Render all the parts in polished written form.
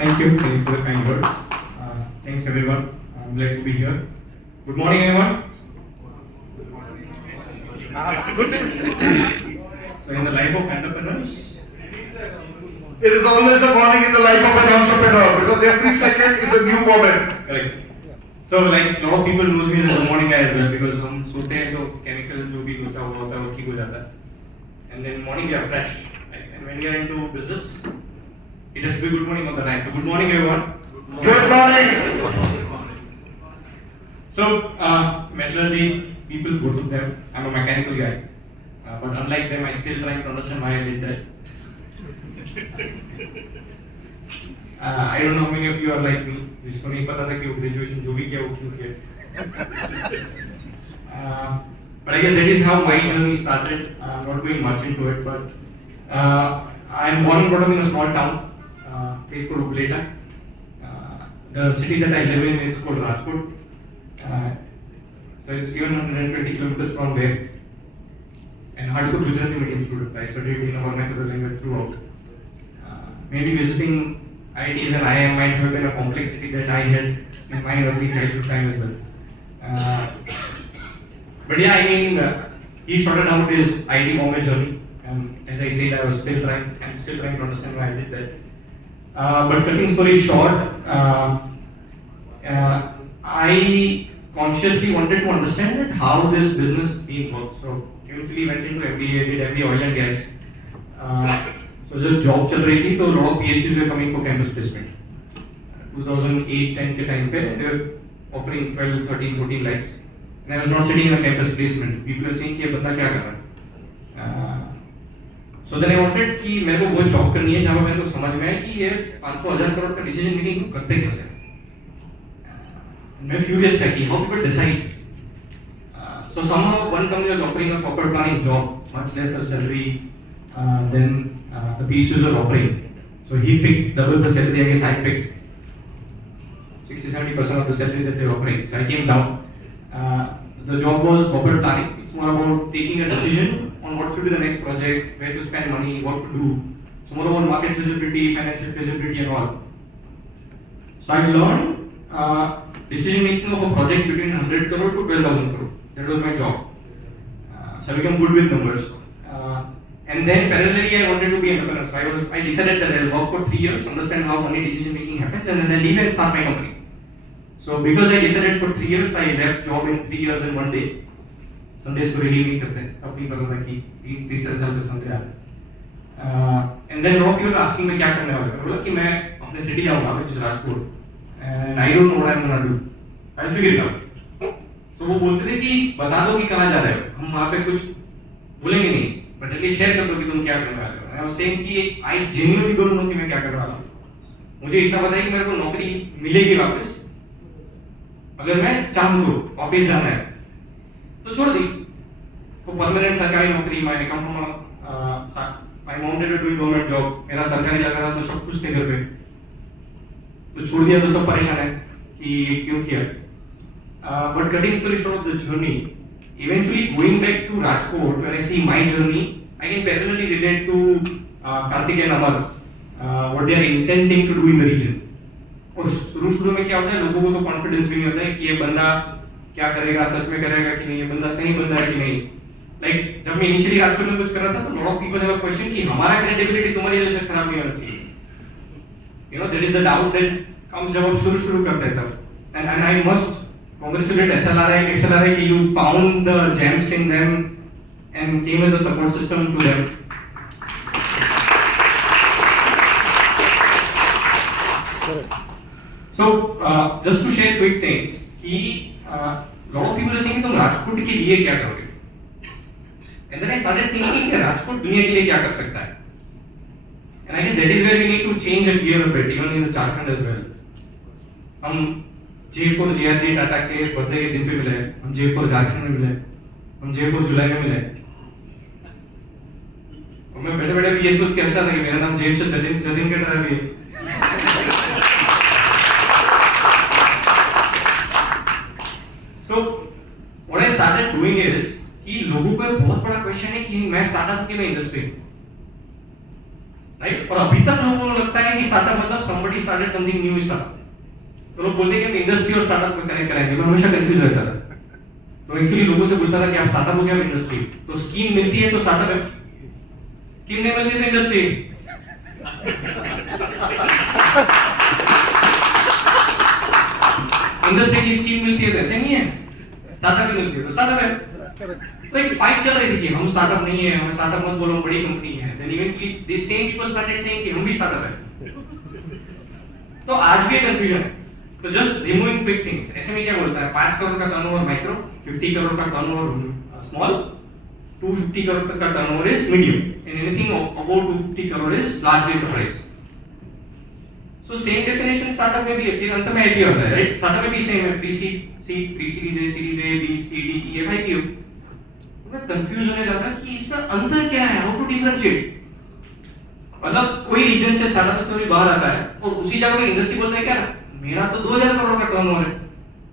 Thank you for the kind words. Thanks everyone. I'm glad to be here. Good morning everyone. Good. So in the life of entrepreneurs, It is always a morning in the life of an entrepreneur because every second is a new moment. correct. So like a lot of people knows me as the morning guy as well because हम सोते हैं तो chemical जो भी लोचा हुआ होता है वो ठीक हो जाता है. And then morning we are fresh. Right? And when we are into business, it has to be good morning all the time. So good morning everyone. Good morning. So metallurgy, people go to them. I'm a mechanical guy, but unlike them, I still trying to understand why I did that. I don't know how many of you are like me. जिसको नहीं पता था कि वो graduation जो भी किया वो क्यों किया. But I guess that is how my journey started. I'm not going much into it, but I'm born and brought up in a small town, place called Upleta. The city that I live in is called Rajkot. So it's even 120 kilometers from there. And hardcore Gujarati medium student. I studied in a vernacular language throughout. Maybe visiting IITs and IIM might have been a complexity that I had in my early childhood time as well. But yeah, I mean, he sorted out his IT Bombay journey. And as I said, I'm still trying to understand why I did that. But cutting story short, I consciously wanted to understand that how this business team works. So eventually went into MBA, did MBA oil and gas. So जब job चल रही थी तो lot of PSUs were coming for campus placement. 2008-10 के time पे they were offering 12, 13, 14 lakhs. And I was not sitting in a campus placement. People were saying कि ये बंदा क्या कर रहा है. So then I wanted कि मेरे को वो जॉब करनी है जहाँ पर मेरे को समझ में आए कि ये 500,000 करोड़ का डिसीजन मेकिंग करते कैसे हैं. मैं furious था कि how people decide. So somehow one company was offering a corporate planning job, much lesser salary than the PSUs were offering. So he picked double the salary. I guess I picked 60-70% of the salary that they were offering. So I came down. The job was corporate planning. It's more about taking a decision on what should be the next project, where to spend money, what to do. So more about market feasibility, financial feasibility, and all. So I learned decision making of a project between 100 crore to 12,000 crore. That was my job. So I became good with numbers. And then parallelly I wanted to be an entrepreneur. So I decided that I'll work for 3 years, understand how money decision making happens, and then I'll leave and start my company. So because I decided for 3 years, I left job in 3 years and 1 day. Sundays को really नहीं करते. तब नहीं पता था कि 30 साल में Sunday आ रहा. And then lot of people asking मैं क्या करने वाला हूँ. बोला कि मैं अपने city जाऊँगा, which is Rajkot, and I don't know what I'm gonna do. I'll figure it out. So वो बोलते थे कि बता दो कि कहाँ जा रहे हो. हम वहाँ पे कुछ बोलेंगे नहीं. But at least share कर दो कि तुम क्या करने वाले हो. I was saying कि I genuinely don't know कि मैं क्या करने वाला हूँ. मुझे इतना पता है कि मेरे को नौकरी मिलेगी वापस. अगर मैं चाहूँ तो वापस जाना है, तो छोड़ दी. तो परमानेंट सरकारी नौकरी, मैं come from my mom did a government job. मेरा सरकारी लगा था तो सब कुछ थे घर पे. तो छोड़ दिया तो सब परेशान है कि क्यों किया. But cutting story short of the journey. Eventually going back to Rajkot, when I see my journey, I can parallelly relate to Karthik and Amar, what they are intending to do in the region. और शुरू में क्या होता है, लोगों को तो confidence भी नहीं होता है कि ये बंदा क्या करेगा, सच में करेगा कि नहीं, ये बंदा सही बंदा है कि नहीं. लाइक जब मैं इनिशियली राजकोट में कुछ कर रहा था तो lot of people have a question कि हमारा क्रेडिबिलिटी तुम्हारी वजह से खराब नहीं होना चाहिए. You know that is the doubt that comes जब आप शुरू करते हैं तब. And I must congratulate XLRI कि you found the gems in them and came as a support system to them. So just to share quick things, कि lot of people are saying तुम राजकोट के लिए क्या करोगे? And then I started thinking कि राजकोट दुनिया के लिए क्या कर सकता है? And I guess that is where we need to change a gear a bit, even in the Jharkhand as well. हम J4 JRD टाटा के बर्थडे के दिन पे मिले, हम J4 झारखंड में मिले, हम J4 जुलाई में मिले. और मैं बैठे भी ये सोच के हंसता था कि मेरा नाम जेब से जतिन के तरह भी है. So what I started doing is कि लोगों को बहुत बड़ा क्वेश्चन है कि मैं स्टार्टअप के में इंडस्ट्री. राइट. और अभी तक लोगों को लगता है कि स्टार्टअप मतलब somebody started something new startup. तो लोग बोलते हैं कि हम इंडस्ट्री और स्टार्टअप को कनेक्ट करेंगे, मैं हमेशा कंफ्यूज रहता था। तो एक्चुअली लोगों से बोलता था कि आप स्टार्टअप हो गया, आप इंडस्ट्री। तो स्कीम मिलती है तो स्टार्टअप है, स्कीम नहीं मिलती तो इंडस्ट्री। इंडस्ट्री की स्कीम मिलती है तो ऐसे नहीं है, स्टार्टअप की मिलती है तो स्टार्टअप है। तो एक फाइट चल रही थी कि हम स्टार्टअप नहीं है, हम स्टार्टअप मत बोलो, बड़ी कंपनी है। Then eventually this same people started saying कि हम भी स्टार्टअप है। तो आज भी कंफ्यूजन है। तो just removing quick things. SME क्या बोलता है? 5 करोड़ का टर्नओवर माइक्रो, 50 करोड़ का टर्नओवर स्मॉल, 250 करोड़ तक का turnover is medium, and anything about 250 crore is large enterprise. So same definition startup में भी है, फिर अंत में आईपीओ होता है, राइट? स्टार्टअप में भी सेम है, pre series A, series A, B, C, D, E, F, IPO. मैं कंफ्यूज होने लगा कि इसमें अंतर क्या है, हाउ टू डिफरेंशिएट। मतलब कोई रीजन से स्टार्टअप थ्योरी बाहर आता है और उसी जगह पे इंडस्ट्री बोलता है क्या, मेरा तो 2000 करोड़ का टर्नओवर है,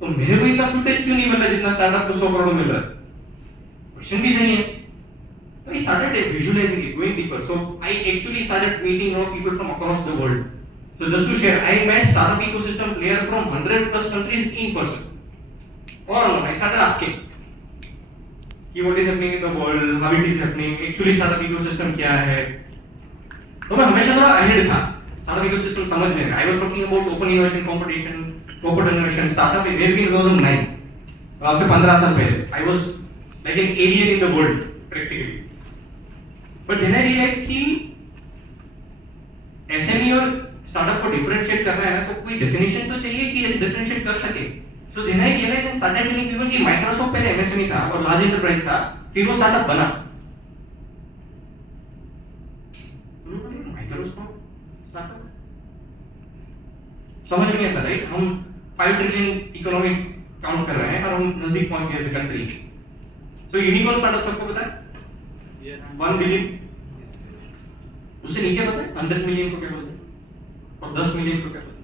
तो मेरे को इतना फुटेज क्यों नहीं मिल रहा जितना स्टार्टअप को 100 करोड़ मिल रहा है? क्वेश्चन भी सही है। So I started visualizing it, going deeper. So I actually started meeting people from across the world. So just to share, I met startup ecosystem player from 100 plus countries in person. Or I started asking, what is happening in the world, how it is happening, actually startup ecosystem क्या है? तो मैं हमेशा थोड़ा ahead था startup ecosystem समझने में। I was talking about open innovation competition, corporate innovation, startup way back in 2009. अब से 15 साल पहले, I was like an alien in the world practically. But then I realized कि SME और स्टार्टअप को डिफरेंशिएट करना है ना, तो कोई डेफिनेशन तो चाहिए कि डिफरेंशिएट कर सके। So then I realized and started telling people कि माइक्रोसॉफ्ट पहले MSME था और लार्ज एंटरप्राइज था, फिर वो स्टार्टअप बना। माइक्रोसॉफ्ट स्टार्टअप समझ नहीं आता, राइट? हम 5 ट्रिलियन इकोनॉमी काउंट कर रहे हैं और हम नजदीक पहुंच गए as a country. So unicorn startup सबको पता है? 1 बिलियन, उससे नीचे पता है 100 मिलियन को क्या बोलते हैं, और 10 मिलियन को क्या बोलते हैं?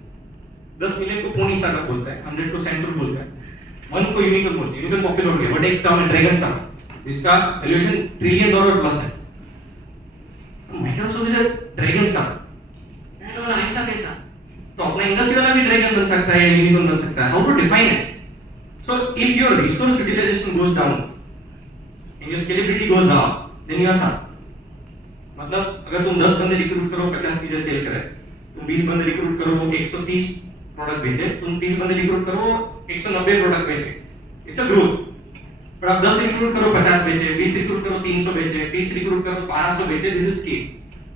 10 मिलियन को पोनी स्टार्टअप बोलता है, 100 को सेंट्रल बोलता है, 1 को यूनिकॉर्न बोलते हैं। यूनिकॉर्न पॉपुलर हो गया, बट एक टर्म है ड्रैगन स्टार्टअप, इसका वैल्यूएशन $1 ट्रिलियन प्लस है। Microsoft is a dragon startup. मैंने बोला ऐसा कैसा? तो अपना इंडस्ट्री वाला भी ड्रैगन बन सकता है, यूनिकॉर्न बन सकता है। How to define it? So if your resource utilisation goes down and your scalability goes up, then you are startup. मतलब अगर तुम 10 बंदे रिक्रूट करो, 50 चीजें सेल करे, तुम 20 बंदे रिक्रूट करो, 130 प्रोडक्ट बेचे, तुम 30 बंदे रिक्रूट करो, 190 प्रोडक्ट बेचे, इट्स अ ग्रोथ। पर आप 10 रिक्रूट करो, 50 बेचे, 20 रिक्रूट करो, 300 बेचे, 30 रिक्रूट करो, 1200 बेचे, this is scale.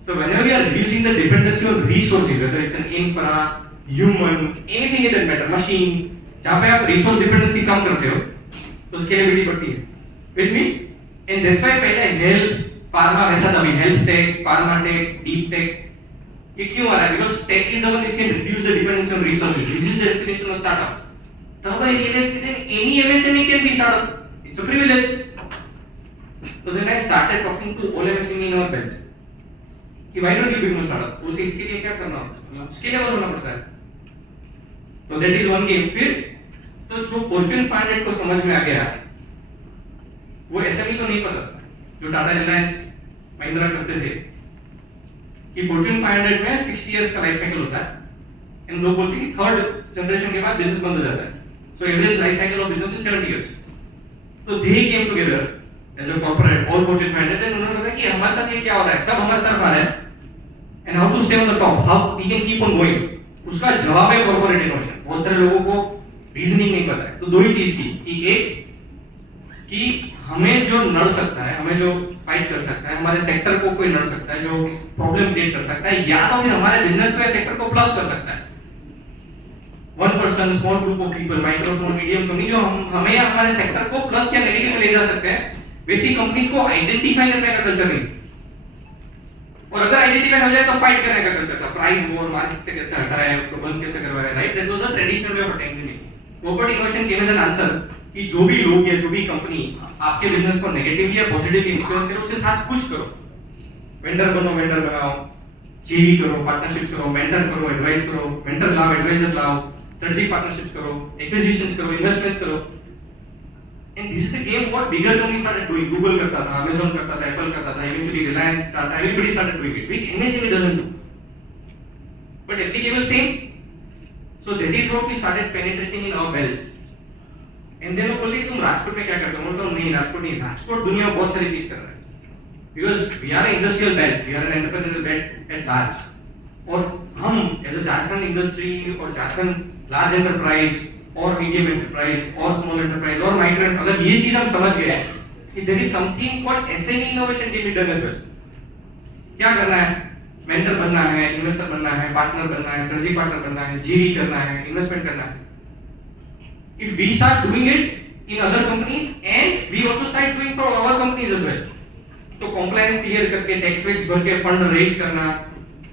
So whenever you are reducing the dependency on resources, whether it's an infra, human, anything in that matter, machine, जहाँ पे आप resource dependency कम करते हो, तो scalability बढ़ती है। With me? And that's why पहले health, pharma वैसा था भी, health tech, pharma tech, deep tech, ये क्यों आ रहा है? Because tech is the one which can reduce the dependency on resources. This is the definition of startup. तब I realized that any MSME can be startup. It's a privilege. So then I started talking to all MSME in our belt. कि why don't you become a startup? बोलते इसके लिए क्या करना होगा? Scalable होना पड़ता है। तो that is one game. फिर तो जो Fortune 500 को समझ में आ गया, वो SME को नहीं पता था, जो टाटा रिलायंस महिंद्रा करते थे, कि Fortune 500 में 60 इयर्स का लाइफ साइकिल होता है। एंड लोग बोलते हैं कि 3rd जनरेशन के बाद बिजनेस बंद हो जाता है। So average life cycle of business is 70 years. तो they came together as a corporate, all Fortune 500, and उन्होंने कहा कि हमारे साथ ये क्या हो रहा है, सब हमारे तरफ आ रहे हैं, and how to stay on the top, how we can keep on going। उसका जवाब है कॉर्पोरेट इनोवेशन। बहुत सारे लोगों को रीजनिंग नहीं पता है। तो दो ही चीज थी कि एक कि हमें जो लड़ सकता है, हमें जो फाइट कर सकता है, हमारे सेक्टर को कोई लड़ सकता है, जो प्रॉब्लम क्रिएट कर सकता है, या तो फिर हमारे बिजनेस को या सेक्टर को प्लस कर सकता है। 1 person, small group of people, micro small medium company, जो हमें या हमारे सेक्टर को प्लस या नेगेटिव में ले जा सकते हैं। वैसी कंपनीज को आइडेंटिफाई करने का कल्चर नहीं, और अगर आइडेंटिफाई हो जाए तो फाइट करने का कल्चर था। प्राइस वॉर, मार्केट से कैसे हटाया, उसको बंद कैसे करवाया, right? That was the traditional way of attacking it. Corporate innovation came as an answer कि जो भी लोग या जो भी कंपनी आपके बिजनेस को नेगेटिवली या पॉजिटिवली इन्फ्लुएंस करे, उसके साथ कुछ करो। वेंडर बनो, वेंडर बनाओ, जेवी करो, पार्टनरशिप्स करो, मेंटर करो, एडवाइस करो, मेंटर लाओ, एडवाइजर लाओ, स्ट्रेटेजिक पार्टनरशिप्स करो, एक्विजिशंस करो, इन्वेस्टमेंट्स करो। And this is the game what bigger companies started doing. Google करता था, Amazon करता था, Apple करता था, eventually Reliance, Tata, everybody started doing it, which MSME doesn't do. but applicable same. So that is what we started penetrating in our wealth. And then वो बोले कि तुम राजकोट में क्या करते हो? बोलता हूँ नहीं राजकोट नहीं, राजकोट दुनिया में बहुत सारी चीज कर रहा है. Because we are an industrial belt, we are an entrepreneurial belt at large. और हम as a Jharkhand industry और Jharkhand large enterprise और medium enterprise और small enterprise और migrant, अगर ये चीज हम समझ गए कि there is something called SME innovation can be done as well. क्या करना है? मेंटर बनना है, इन्वेस्टर बनना है, पार्टनर बनना है, स्ट्रेटेजिक पार्टनर बनना है, जीवी करना है, इन्वेस्टमेंट करना है. If we start doing it in other companies and we also start doing for our companies as well. तो compliance क्लियर करके टैक्स वैक्स भर के फंड रेज करना,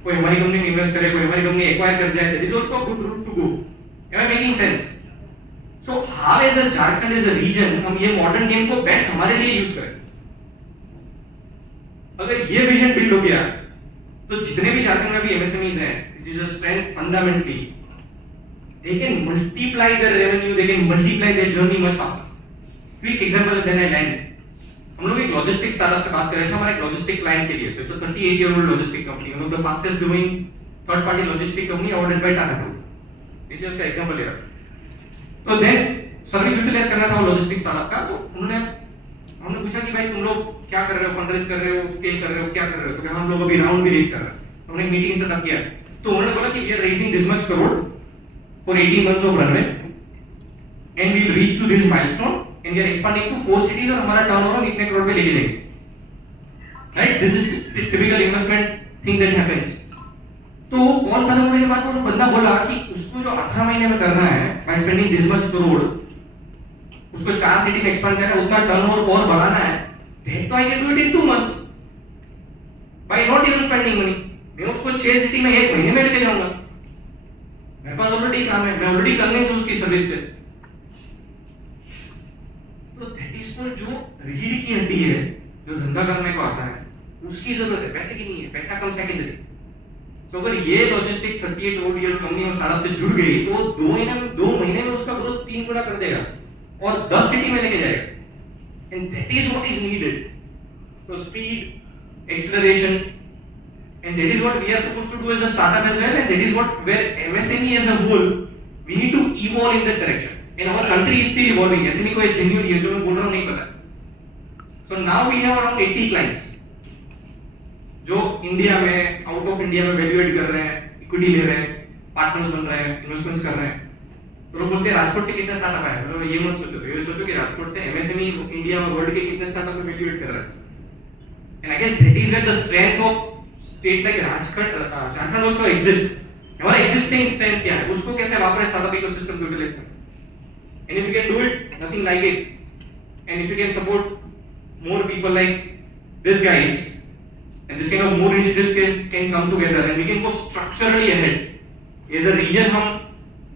कोई हमारी कंपनी में इन्वेस्ट करे, कोई हमारी कंपनी एक्वायर कर जाए, that is also a good route to go. Am I making sense? So how as a Jharkhand as a region हम ये मॉडर्न गेम को बेस्ट हमारे लिए यूज करें. अगर ये विजन बिल्ड हो गया तो जितने भी झारखंड में भी एमएसएमईज हैं, which is a strength fundamentally, they can multiply their revenue, they can multiply their journey much faster. Quick example then I land. हम लोग एक लॉजिस्टिक स्टार्टअप से बात कर रहे थे, हमारे एक लॉजिस्टिक क्लाइंट के लिए. So it's a 38-year-old logistic company, one of the fastest growing third party logistic company awarded by Tata Group. ये उसका एग्जांपल है. तो देन सर्विस यूटिलाइज करना था वो लॉजिस्टिक स्टार्टअप का. तो हमने पूछा कि भाई तुम लोग क्या कर रहे हो, फंड रेज कर रहे हो, स्केल कर रहे हो, क्या कर रहे हो? तो क्या हम लोग अभी राउंड भी रेज कर रहे हैं. हमने एक मीटिंग सेटअप किया. तो उन्होंने बोला कि we are raising this much crore for 18 months of runway and we'll reach to this milestone and we are expanding to 4 cities और हमारा टर्नओवर इतने करोड़ पे लेके जाएंगे. Right? This is the typical investment thing that happens. तो call खत्म होने के बाद वो बंदा बोला कि उसको जो 18 महीने में करना है by spending this much crore, उसको 4 सिटी में एक्सपांड करना है, उतना टर्नओवर और बढ़ाना है, then तो I can do it in 2 months by not even spending money. मैं उसको 6 सिटी में 1 महीने में लेके जाऊंगा. मेरे पास ऑलरेडी काम है, मैं ऑलरेडी कन्विंस हूं उसकी सर्विस से. तो दैट इज फॉर जो रीढ़ की हड्डी है, जो धंधा करने को आता है, उसकी जरूरत है, पैसे की नहीं है. पैसा कम सेकेंडरी. सो अगर ये लॉजिस्टिक 38-year कंपनी और स्टार्टअप से जुड़ गई तो 2 महीने में उसका ग्रोथ 3 गुना कर देगा और 10 सिटी में लेके जाएगा. And that is what is needed. तो speed, acceleration, and that is what we are supposed to do as a startup as well, and that is what where MSME as a whole we need to evolve in that direction, and our country is still evolving. SME को ये genuine ये जो मैं बोल रहा हूँ नहीं पता. So now we have around 80 clients जो इंडिया में, आउट ऑफ इंडिया में वैल्यू एड कर रहे हैं, इक्विटी ले रहे हैं, पार्टनर्स बन रहे हैं, इन्वेस्टमेंट्स कर रहे हैं. तो लोग बोलते हैं राजकोट से कितने स्टार्टअप आए. मतलब ये मत सोचो, ये सोचो कि राजकोट से MSME इंडिया और वर्ल्ड के कितने स्टार्टअप में वैल्यू एड कर रहे हैं. And I guess that is where the strength of state like Jharkhand also exists. हमारा existing strength क्या है, उसको कैसे वापरें स्टार्टअप इकोसिस्टम को यूटिलाइज करें. And if you can do it, nothing like it. And if you can support more people like these guys, and this kind of more initiatives can come together, and we can go structurally ahead. As a region, हम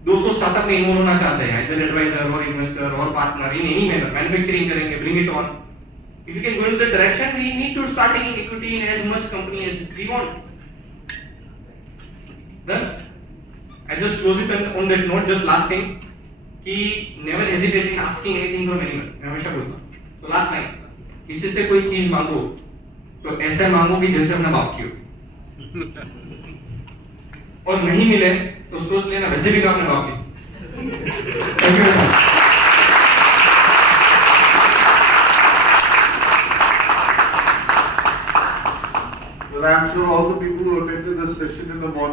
200 startup में involve होना चाहते हैं, either advisor or investor or partner in any manner. Manufacturing करेंगे, bring it on. If you can go into the direction, we need to start taking equity in as much company as we want. Then, I just close it on that note. Just last thing, कि never hesitate in asking anything from anyone. मैं हमेशा बोलता हूँ. तो last line, किसी से कोई चीज मांगो, तो ऐसे मांगो कि जैसे अपना बाप की हो. और नहीं मिले, तो सोच लेना वैसे भी का अपने बाप की. Thank you very much. Well, I'm sure all the people who attended this session in the morning